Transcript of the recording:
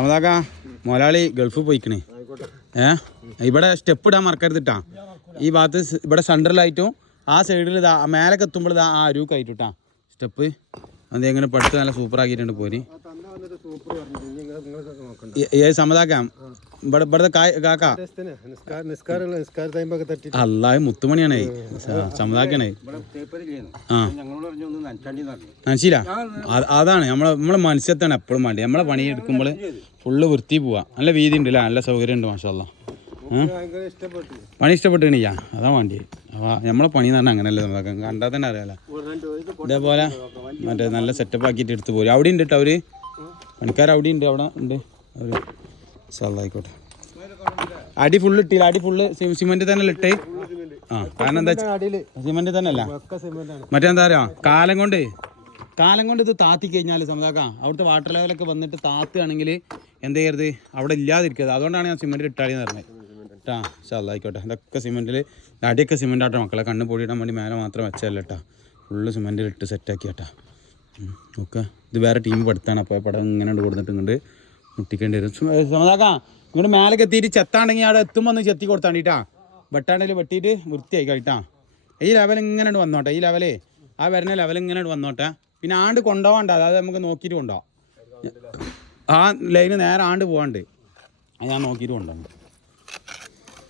അതാക്കാ മൊലാളി Gulf പോയിക്കണേ. ഇവിടെ step ഇടാൻ മറക്കരുതിട്ടാ. ഈ ഭാഗത്ത് ഇവിടെ സെൻട്രലായിട്ടും ആ സൈഡിൽ ഇതാ മേലൊക്കെ എത്തുമ്പോൾ ഇതാ ആ അരുക്കായിട്ടാ സ്റ്റെപ്പ്. അത് എങ്ങനെ പഠിച്ച് നല്ല സൂപ്പർ ആക്കിയിട്ടുണ്ട് പോരി. സമ്മതാക്കാം ഇവിടുത്തെ കാക്ക അല്ലാ മുത്തുമണിയാണേ സമ്മതാക്കണേ. മനസ്സില അതാണ് നമ്മളെ മനുഷ്യത്താണ് എപ്പോഴും വേണ്ടി. നമ്മളെ പണി എടുക്കുമ്പോൾ ഫുള്ള് വൃത്തി പോവാ. നല്ല വീതി ഉണ്ട് അല്ലേ, നല്ല സൗകര്യം ഉണ്ട്. മാഷാല്ലാ പണി ഇഷ്ടപ്പെട്ടില്ല അതാ വേണ്ടി. അപ്പോൾ നമ്മളെ പണി എന്ന് പറഞ്ഞാൽ അങ്ങനെയല്ലേ സമ്മതാക്കാം. കണ്ടാൽ തന്നെ അറിയാലോ. ഇതേപോലെ മറ്റേ നല്ല സെറ്റപ്പ് ആക്കിയിട്ട് എടുത്ത് പോരും. അവിടെ ഉണ്ട് കേട്ടോ അവര് പണിക്കാർ അവിടെ ഉണ്ട്. അവിടെ ഉണ്ട് അവർ. ആയിക്കോട്ടെ. അടി ഫുള്ള് ഇട്ടില്ല. അടി ഫുള്ള് സിമെന്റ് തന്നെ ഇട്ടേ. കാരണം എന്താ സിമെന്റ് തന്നെ അല്ല മറ്റെന്താ പറയാ കാലം കൊണ്ട് ഇത് താത്തി കഴിഞ്ഞാൽ സമ്മതാക്കാം അവിടുത്തെ വാട്ടർ ലെവലൊക്കെ വന്നിട്ട് താത്തുകയാണെങ്കിൽ എന്ത് ചെയ്യരുത് അവിടെ ഇല്ലാതിരിക്കരുത്. അതുകൊണ്ടാണ് ഞാൻ സിമെന്റ് ഇട്ടാളിന്ന് പറഞ്ഞത് കേട്ടാ. ആയിക്കോട്ടെ. ഇതൊക്കെ സിമെന്റിൽ അടിയൊക്കെ സിമെന്റ് ആട്ടോ മക്കളെ. കണ്ണ് പൊടിയിടാൻ വേണ്ടി മേലെ മാത്രം വെച്ചല്ല കേട്ടാ. ഫുള്ള് സിമെന്റിൽ ഇട്ട് സെറ്റാക്കി കേട്ടാ. ഓക്കെ. ഇത് വേറെ ടീം പഠിത്താണ്. അപ്പോൾ പടം ഇങ്ങനെ കൊടുത്തിട്ട് ഇങ്ങോട്ട് മുട്ടിക്കേണ്ടി വരും. സമ്മതാക്കാം ഇങ്ങോട്ട് മേലേക്ക് എത്തിയിട്ട് ചെത്താണെങ്കിൽ അവിടെ എത്തുമ്പോൾ ഒന്ന് ചെത്തി കൊടുത്താണ്ടിട്ടാ. വെട്ടാണ്ടെങ്കിൽ വെട്ടിയിട്ട് വൃത്തിയായി കഴിട്ടാ. ഈ ലെവൽ ഇങ്ങനെ വന്നോട്ടെ. ഈ ലെവലേ ആ വരുന്ന ലെവൽ ഇങ്ങനെ വന്നോട്ടെ. പിന്നെ ആണ്ട് കൊണ്ടുപോകണ്ട. അതായത് നമുക്ക് നോക്കിയിട്ട് കൊണ്ടുപോകാം. ആ ലൈന് നേരെ ആണ്ട് പോകാണ്ട് ഞാൻ നോക്കിയിട്ട് കൊണ്ടുപോകും.